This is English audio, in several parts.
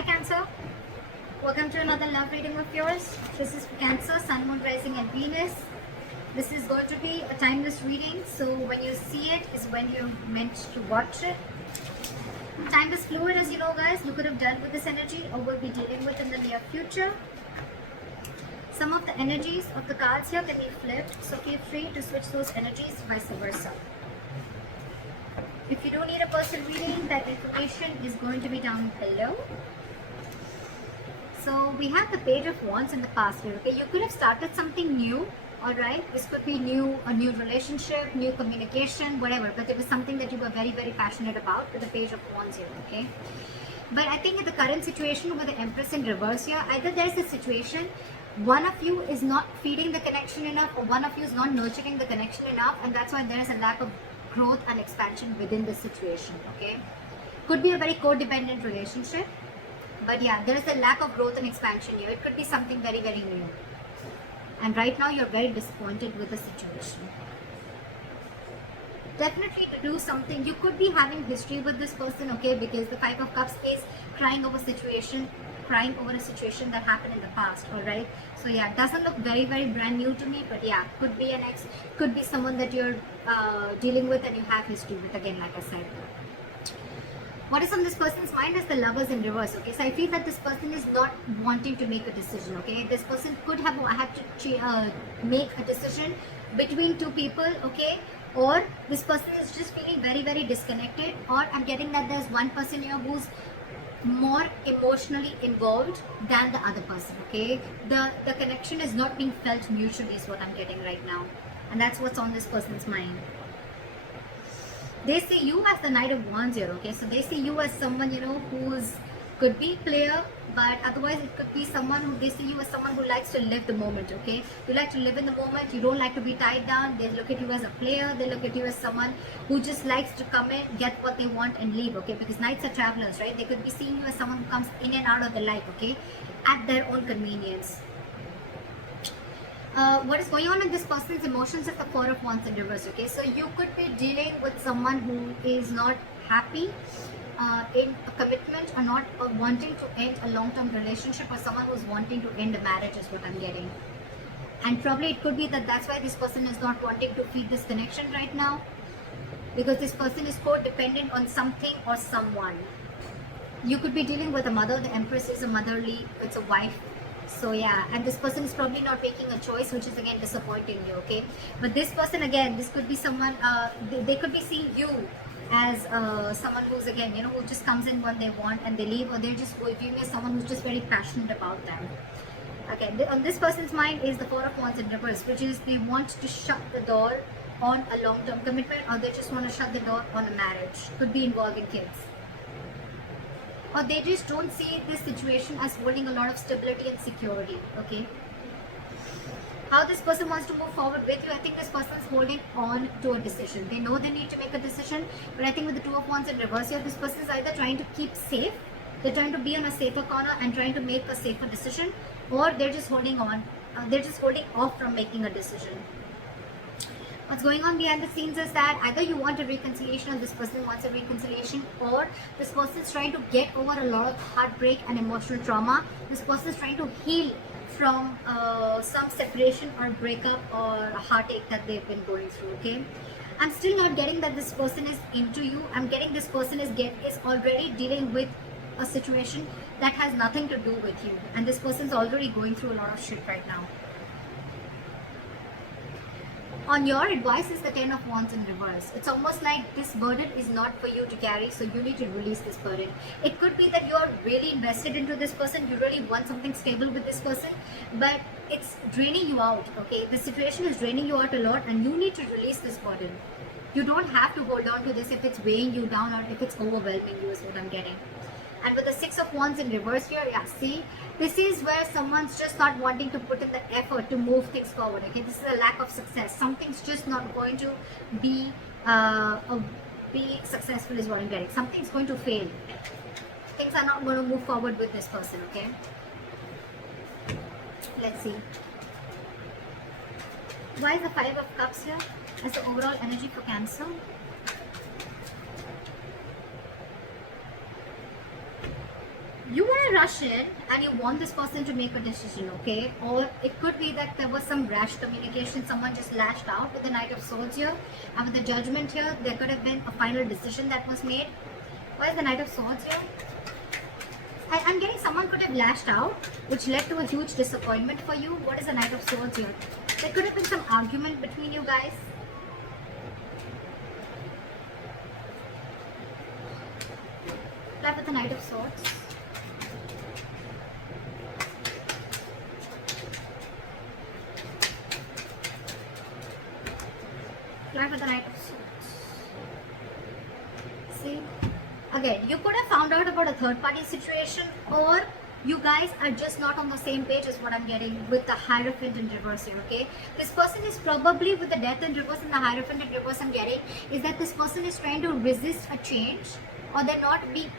Hi Cancer, welcome to another love reading of yours. This is for Cancer, Sun, Moon, Rising and Venus. This is going to be a timeless reading, so when you see it is when you're meant to watch it. Time is fluid, as you know guys. You could have dealt with this energy or will be dealing with in the near future. Some of the energies of the cards here can be flipped, so feel free to switch those energies, vice versa. If you don't need a personal reading, that information is going to be down below. So we have the Page of Wands in the past here. Okay, you could have started something new. All right, this could be new, a new relationship, new communication, whatever. But it was something that you were very, very passionate about with the Page of Wands here. Okay, but I think in the current situation with the Empress in reverse here, either there's a situation one of you is not feeding the connection enough, or one of you is not nurturing the connection enough, and that's why there is a lack of growth and expansion within the situation. Okay, could be a very codependent relationship, but yeah, there is a lack of growth and expansion here. It could be something very, very new, and right now you're very disappointed with the situation. Definitely to do something, you could be having history with this person, okay, because the Five of Cups is crying over a situation that happened in the past. All right, so yeah, it doesn't look very, very brand new to me, but yeah, could be an ex, could be someone that you're dealing with and you have history with, again, like I said. What is on this person's mind is the Lovers in reverse. Okay, so I feel that this person is not wanting to make a decision. Okay, this person could have had to make a decision between two people. Okay, or this person is just feeling very, very disconnected, or I'm getting that there's one person here who's more emotionally involved than the other person. Okay, the connection is not being felt mutually is what I'm getting right now, and that's what's on this person's mind. They see you as the Knight of Wands here. Okay, so they see you as someone, you know, who's could be player, but otherwise it could be someone who, they see you as someone who likes to live the moment. Okay, you like to live in the moment, you don't like to be tied down. They look at you as a player, they look at you as someone who just likes to come in, get what they want and leave. Okay, because knights are travelers, right? They could be seeing you as someone who comes in and out of the life, okay, at their own convenience. What is going on in this person's emotions is the Four of Wands in reverse. Okay, so you could be dealing with someone who is not happy in a commitment, or not wanting to end a long-term relationship, or someone who's wanting to end a marriage is what I'm getting. And probably it could be that that's why this person is not wanting to feed this connection right now, because this person is codependent on something or someone. You could be dealing with a mother. The Empress is a motherly, it's a wife. So yeah, and this person is probably not making a choice, which is again disappointing you. Okay, but this person, again, this could be someone, they could be seeing you as someone who's, again, you know, who just comes in when they want and they leave, or they're just viewing as someone who's just very passionate about them. Okay, on this person's mind is the Four of Wands in reverse, which is they want to shut the door on a long-term commitment, or they just want to shut the door on a marriage. Could be involving kids, or they just don't see this situation as holding a lot of stability and security. Okay, how this person wants to move forward with you, I think this person is holding on to a decision. They know they need to make a decision, but I think with the Two of Wands in reverse here, this person is either trying to keep safe, they're trying to be on a safer corner and trying to make a safer decision, or they're just holding on, they're just holding off from making a decision. What's going on behind the scenes is that either you want a reconciliation, or this person wants a reconciliation, or this person is trying to get over a lot of heartbreak and emotional trauma. This person is trying to heal from some separation or breakup or a heartache that they've been going through. Okay, I'm still not getting that this person is into you. I'm getting this person is already dealing with a situation that has nothing to do with you, and this person is already going through a lot of shit right now. On your advice is the Ten of Wands in reverse. It's almost like this burden is not for you to carry, so you need to release this burden. It could be that you are really invested into this person, you really want something stable with this person, but it's draining you out. Okay, the situation is draining you out a lot, and you need to release this burden. You don't have to hold on to this if it's weighing you down or if it's overwhelming you, is what I'm getting. And with the Six of Wands in reverse here, yeah, see, this is where someone's just not wanting to put in the effort to move things forward. Okay, this is a lack of success. Something's just not going to be successful is what I'm getting. Something's going to fail. Things are not going to move forward with this person. Okay, let's see. Why is the Five of Cups here as the overall energy for Cancer? You want a rush in and you want this person to make a decision, okay? Or it could be that there was some rash communication, someone just lashed out with the Knight of Swords here, and with the Judgment here, there could have been a final decision that was made. Why is the Knight of Swords here? I'm getting someone could have lashed out, which led to a huge disappointment for you. What is the Knight of Swords here? There could have been some argument between you guys. Play with the Knight of Swords. Play with the Knight of Swords. See? Again, you could have found out about a third party situation, or you guys are just not on the same page is what I'm getting with the Hierophant in reverse here, okay? This person is probably with the Death in reverse and the Hierophant in reverse I'm getting is that this person is trying to resist a change, or they're not being,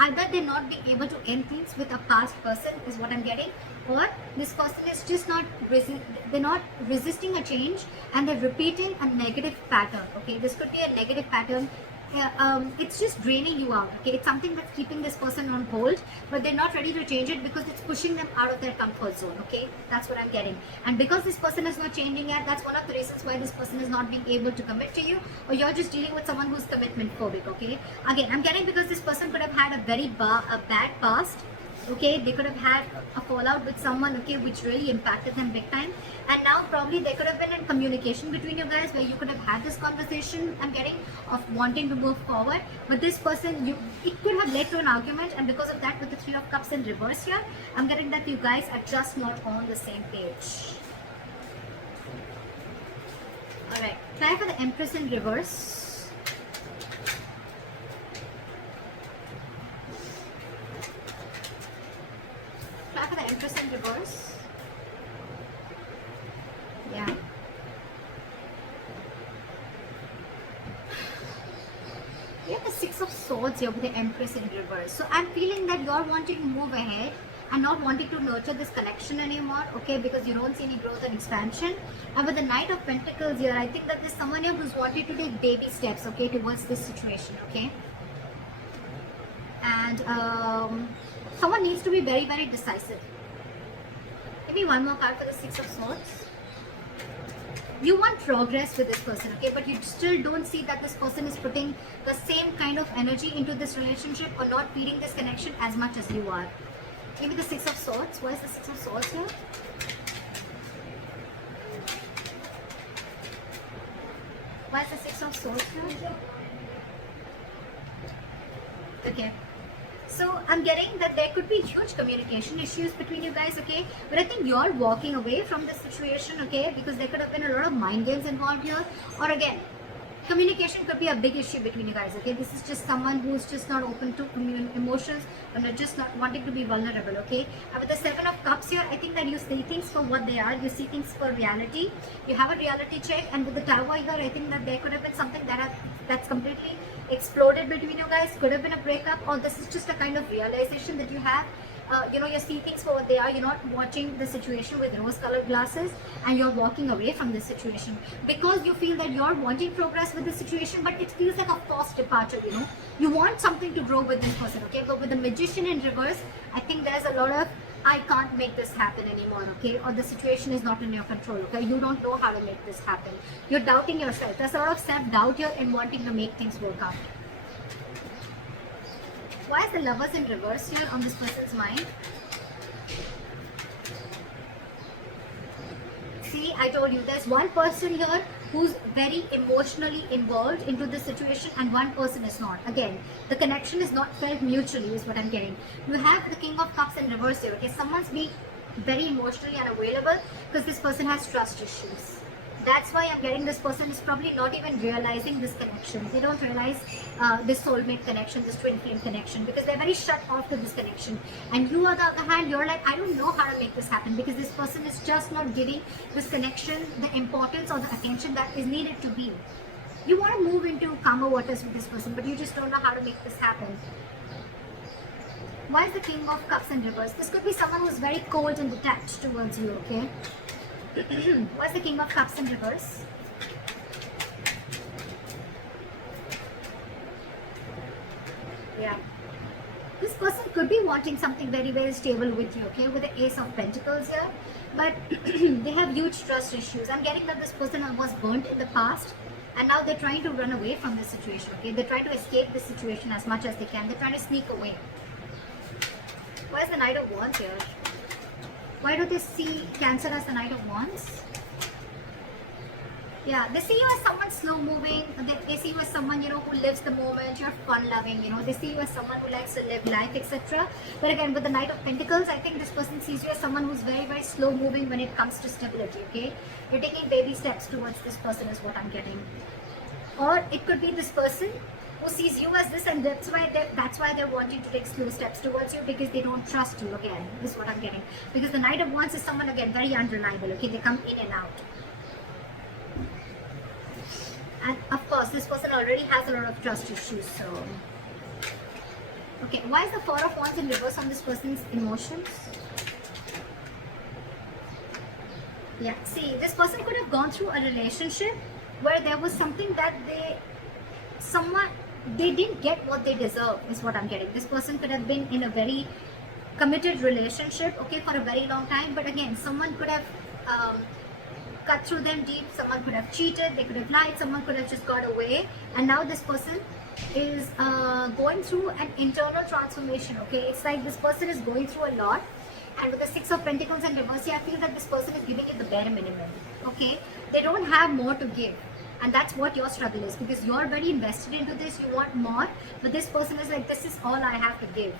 either they're not being able to end things with a past person is what I'm getting, or this person is just not, they're not resisting a change and they're repeating a negative pattern, okay? This could be a negative pattern. It's just draining you out, okay? It's something that's keeping this person on hold, but they're not ready to change it because it's pushing them out of their comfort zone, okay? That's what I'm getting. And because this person is not changing yet, that's one of the reasons why this person is not being able to commit to you, or you're just dealing with someone who's commitment phobic, okay? Again, I'm getting because this person could have had a very bad past, okay? They could have had a fallout with someone, okay, which really impacted them big time, and now probably there could have been a communication between you guys where you could have had this conversation, I'm getting, of wanting to move forward, but this person, it could have led to an argument, and because of that, with the Three of Cups in reverse here, I'm getting that you guys are just not on the same page. Alright, try for the Empress in reverse. Try for the Empress in reverse. Yeah. We have the Six of Swords here with the Empress in reverse. So I'm feeling that you're wanting to move ahead and not wanting to nurture this connection anymore, okay, because you don't see any growth and expansion. And with the Knight of Pentacles here, I think that there's someone here who's wanting to take baby steps, okay, towards this situation, okay. And someone needs to be very, very decisive. Maybe one more card for the Six of Swords. You want progress with this person, okay, but you still don't see that this person is putting the same kind of energy into this relationship or not feeding this connection as much as you are. Maybe the Six of Swords. Why is the Six of Swords here? Why is the Six of Swords here? Okay. So I'm getting that there could be huge communication issues between you guys, okay? But I think you're walking away from this situation, okay? Because there could have been a lot of mind games involved here. Or again, communication could be a big issue between you guys, okay? This is just someone who's just not open to emotions and just not wanting to be vulnerable, okay? And with the Seven of Cups here, I think that you see things for what they are. You see things for reality. You have a reality check. And with the Tower here, I think that there could have been something that's completely exploded between you guys. Could have been a breakup, or this is just a kind of realization that you have. You see things for what they are. You're not watching the situation with rose-colored glasses, and you're walking away from this situation because you feel that you're wanting progress with the situation, but it feels like a forced departure. You want something to grow with this person, okay? But with the Magician in reverse, I think there's a lot of I can't make this happen anymore, okay? Or the situation is not in your control, okay? You don't know how to make this happen. You're doubting yourself. There's a lot of self-doubt here in wanting to make things work out. Why is the Lovers in reverse here on this person's mind? See, I told you, there's one person here who's very emotionally involved into this situation and one person is not. Again, the connection is not felt mutually is what I'm getting. You have the King of Cups in reverse here, okay? Someone's being very emotionally unavailable because this person has trust issues. That's why I'm getting this person is probably not even realizing this connection. They don't realize this soulmate connection, this twin flame connection, because they're very shut off to this connection. And you, on the other hand, you're like, I don't know how to make this happen because this person is just not giving this connection the importance or the attention that is needed to be. You want to move into calmer waters with this person, but you just don't know how to make this happen. Why is the King of Cups in reverse? This could be someone who's very cold and detached towards you, okay? What's the King of Cups in reverse? Yeah. This person could be wanting something very, very stable with you, okay, with the Ace of Pentacles here. But they have huge trust issues. I'm getting that this person was burnt in the past, and now they're trying to run away from this situation, okay? They're trying to escape this situation as much as they can. They're trying to sneak away. Why is the Knight of Wands here? Why do they see Cancer as the Knight of Wands? Yeah, they see you as someone slow moving. They see you as someone, you know, who lives the moment. You're fun loving, you know. They see you as someone who likes to live life, etc. But again, with the Knight of Pentacles, I think this person sees you as someone who's very, very slow moving when it comes to stability, okay? You're taking baby steps towards this person is what I'm getting. Or it could be this person who sees you as this, and that's why they're wanting to take slow steps towards you, because they don't trust you, again. This is what I'm getting. Because the Knight of Wands is someone, again, very unreliable, okay? They come in and out. And of course, this person already has a lot of trust issues, so... Okay, why is the Four of Wands in reverse on this person's emotions? Yeah, see, this person could have gone through a relationship where there was something that they didn't get what they deserve, is what I'm getting. This person could have been in a very committed relationship, okay, for a very long time, but again, someone could have cut through them deep, someone could have cheated, they could have lied, someone could have just got away, and now this person is going through an internal transformation, okay? It's like this person is going through a lot, and with the Six of Pentacles in reverse, I feel that this person is giving you the bare minimum, okay? They don't have more to give, and that's what your struggle is, because you're very invested into this, you want more, but this person is like, this is all I have to give,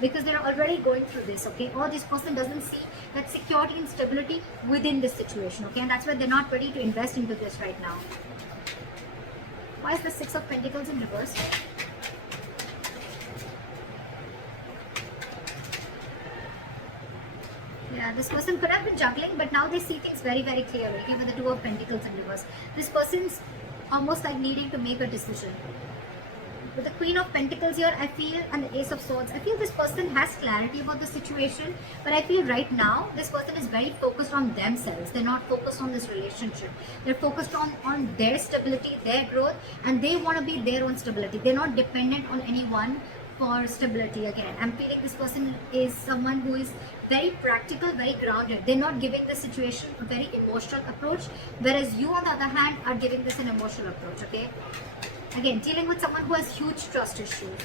because they're already going through this, okay? Or this person doesn't see that security and stability within this situation, okay? And that's why they're not ready to invest into this right now. Why is the Six of Pentacles in reverse? Yeah, this person could have been juggling, but now they see things very, very clearly, okay? With the Two of Pentacles in reverse. This person's almost like needing to make a decision. With the Queen of Pentacles here, I feel, and the Ace of Swords, I feel this person has clarity about the situation, but I feel right now, this person is very focused on themselves. They're not focused on this relationship. They're focused on their stability, their growth, and they want to be their own stability. They're not dependent on anyone for stability again. I'm feeling this person is someone who is very practical, very grounded. They're not giving the situation a very emotional approach, whereas you, on the other hand, are giving this an emotional approach, okay? Again, dealing with someone who has huge trust issues.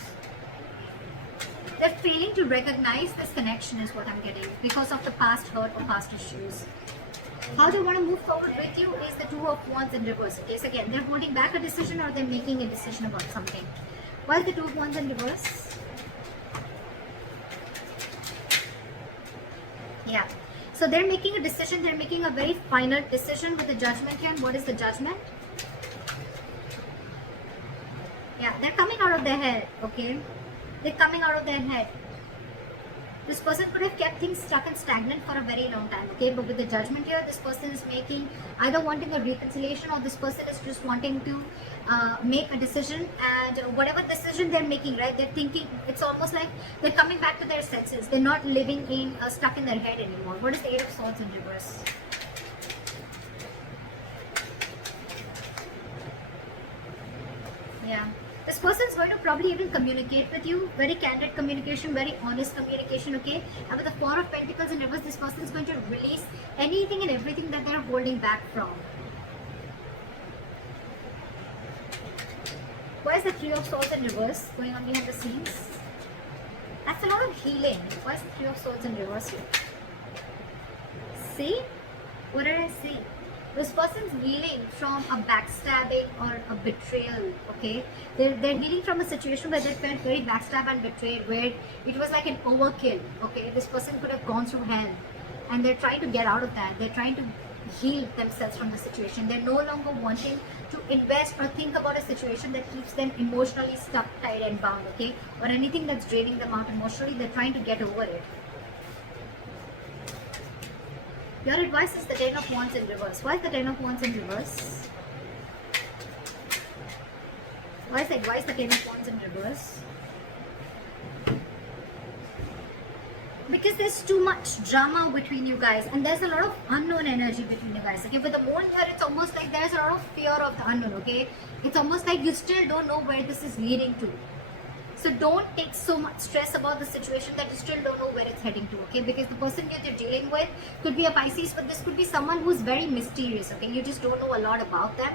They're failing to recognize this connection is what I'm getting because of the past hurt or past issues. How they want to move forward with you is the Two of Wands in reverse. Okay, so again, they're holding back a decision or they're making a decision about something. Why is the Two of Wands in reverse? Yeah. So they're making a decision. They're making a very final decision with the Judgment here. And what is the Judgment? Yeah, they're coming out of their head, okay? They're coming out of their head. This person could have kept things stuck and stagnant for a very long time, okay? But with the Judgment here, this person is making, either wanting a reconciliation or this person is just wanting to make a decision. And whatever decision they're making, right, they're thinking, it's almost like they're coming back to their senses. They're not living in, stuck in their head anymore. What is the Eight of Swords in reverse? Yeah. This person is going to probably even communicate with you, very candid communication, very honest communication, okay? And with the Four of Pentacles in reverse, this person is going to release anything and everything that they're holding back from. Why is the Three of Swords in reverse going on behind the scenes? That's a lot of healing. Why is the Three of Swords in reverse here? See? What did I see? This person's healing from a backstabbing or a betrayal, okay? They're healing from a situation where they felt very backstabbed and betrayed, where it was like an overkill, okay? This person could have gone through hell, and they're trying to get out of that. They're trying to heal themselves from the situation. They're no longer wanting to invest or think about a situation that keeps them emotionally stuck, tied and bound, okay? Or anything that's draining them out emotionally. They're trying to get over it. Your advice is the Ten of Wands in reverse. Why is the Ten of Wands in reverse? Why is the advice the Ten of Wands in reverse? Because there's too much drama between you guys and there's a lot of unknown energy between you guys. Okay, with the Moon here, it's almost like there's a lot of fear of the unknown, okay? It's almost like you still don't know where this is leading to. So don't take so much stress about the situation that you still don't know where it's heading to, okay? Because the person that you're dealing with could be a Pisces, but this could be someone who's very mysterious, okay? You just don't know a lot about them.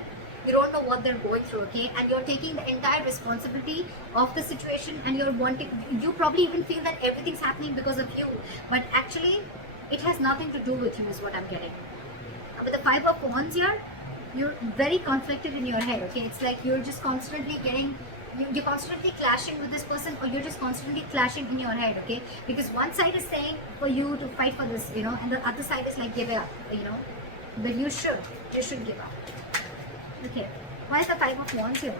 You don't know what they're going through, okay? And you're taking the entire responsibility of the situation, and you probably even feel that everything's happening because of you, but actually it has nothing to do with you, is what I'm getting. With the Five of Wands here, you're very conflicted in your head, okay? It's like you're just constantly you're constantly clashing with this person, or you're just constantly clashing in your head, okay? Because one side is saying for you to fight for this, and the other side is like give it up, but you should give up. Okay, why is the Five of Wands here?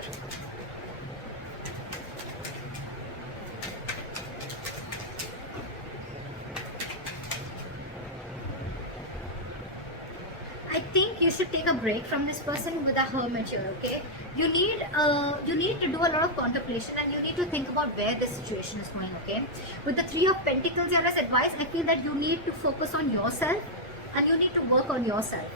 I think you should take a break from this person with a Hermit here, okay? You need to do a lot of contemplation, and you need to think about where this situation is going, okay? With the Three of Pentacles here as advice, I feel that you need to focus on yourself, and you need to work on yourself.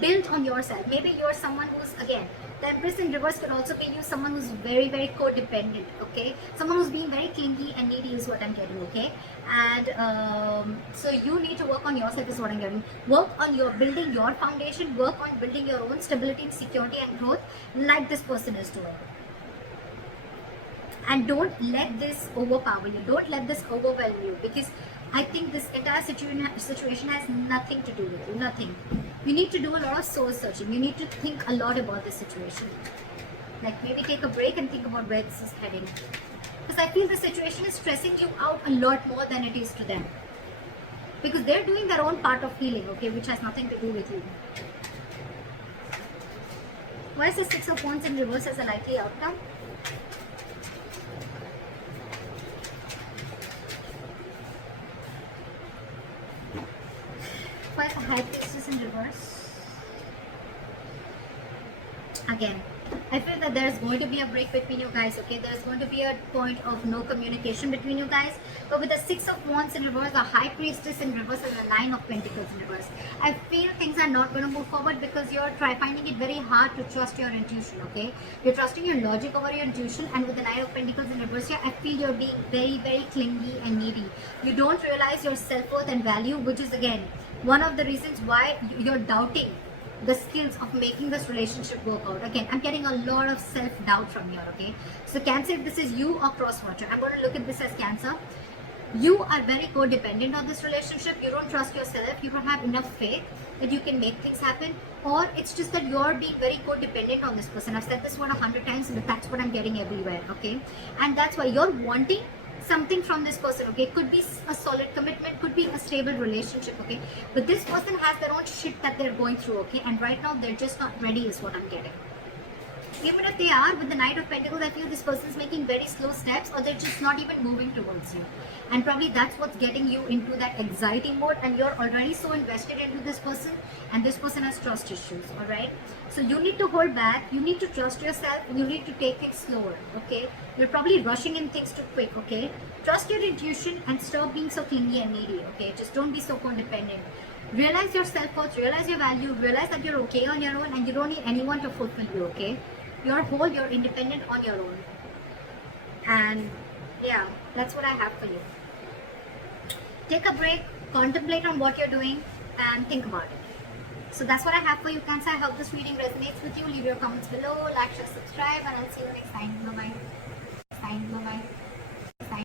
Build on yourself. Maybe you're someone who's, again, the Empress in reverse could also be you, someone who's very, very codependent, okay? Someone who's being very clingy and needy is what I'm getting, okay? And so you need to work on yourself is what I'm getting. Work on building your foundation, work on building your own stability and security and growth like this person is doing. And don't let this overpower you. Don't let this overwhelm you, because I think this entire situation has nothing to do with you. Nothing. You need to do a lot of soul searching. You need to think a lot about this situation. Like maybe take a break and think about where this is heading. Because I feel the situation is stressing you out a lot more than it is to them. Because they're doing their own part of healing, okay, which has nothing to do with you. Why is the Six of Wands in reverse as a likely outcome? Why is the High Priestess in reverse? Again, I feel that there's going to be a break between you guys, okay? There's going to be a point of no communication between you guys. But with the Six of Wands in reverse, the High Priestess in reverse, and the Nine of Pentacles in reverse, I feel things are not going to move forward because you're finding it very hard to trust your intuition, okay? You're trusting your logic over your intuition, and with the Nine of Pentacles in reverse here, I feel you're being very, very clingy and needy. You don't realize your self-worth and value, which is, again, one of the reasons why you're doubting the skills of making this relationship work out. Again, I'm getting a lot of self-doubt from here, okay? So Cancer, if this is you or cross-watcher, I'm going to look at this as Cancer. You are very codependent on this relationship. You don't trust yourself. You don't have enough faith that you can make things happen. Or it's just that you're being very codependent on this person. I've said this one 100 times, but that's what I'm getting everywhere, okay? And that's why you're wanting something from this person, okay? Could be a solid commitment, could be a stable relationship, okay? But this person has their own shit that they're going through, okay? And right now they're just not ready is what I'm getting. Even if they are, with the Knight of Pentacles, I feel this person is making very slow steps, or they're just not even moving towards you. And probably that's what's getting you into that anxiety mode, and you're already so invested into this person, and this person has trust issues, alright? So you need to hold back, you need to trust yourself, and you need to take things slower, okay? You're probably rushing in things too quick, okay? Trust your intuition and stop being so clingy and needy, okay? Just don't be so codependent. Realize your self-worth, realize your value, realize that you're okay on your own, and you don't need anyone to fulfill you, okay? You're whole, you're independent on your own. And yeah, that's what I have for you. Take a break, contemplate on what you're doing, and think about it. So that's what I have for you, Cancer. I hope this reading resonates with you. Leave your comments below, like, share, subscribe, and I'll see you next time. Bye-bye.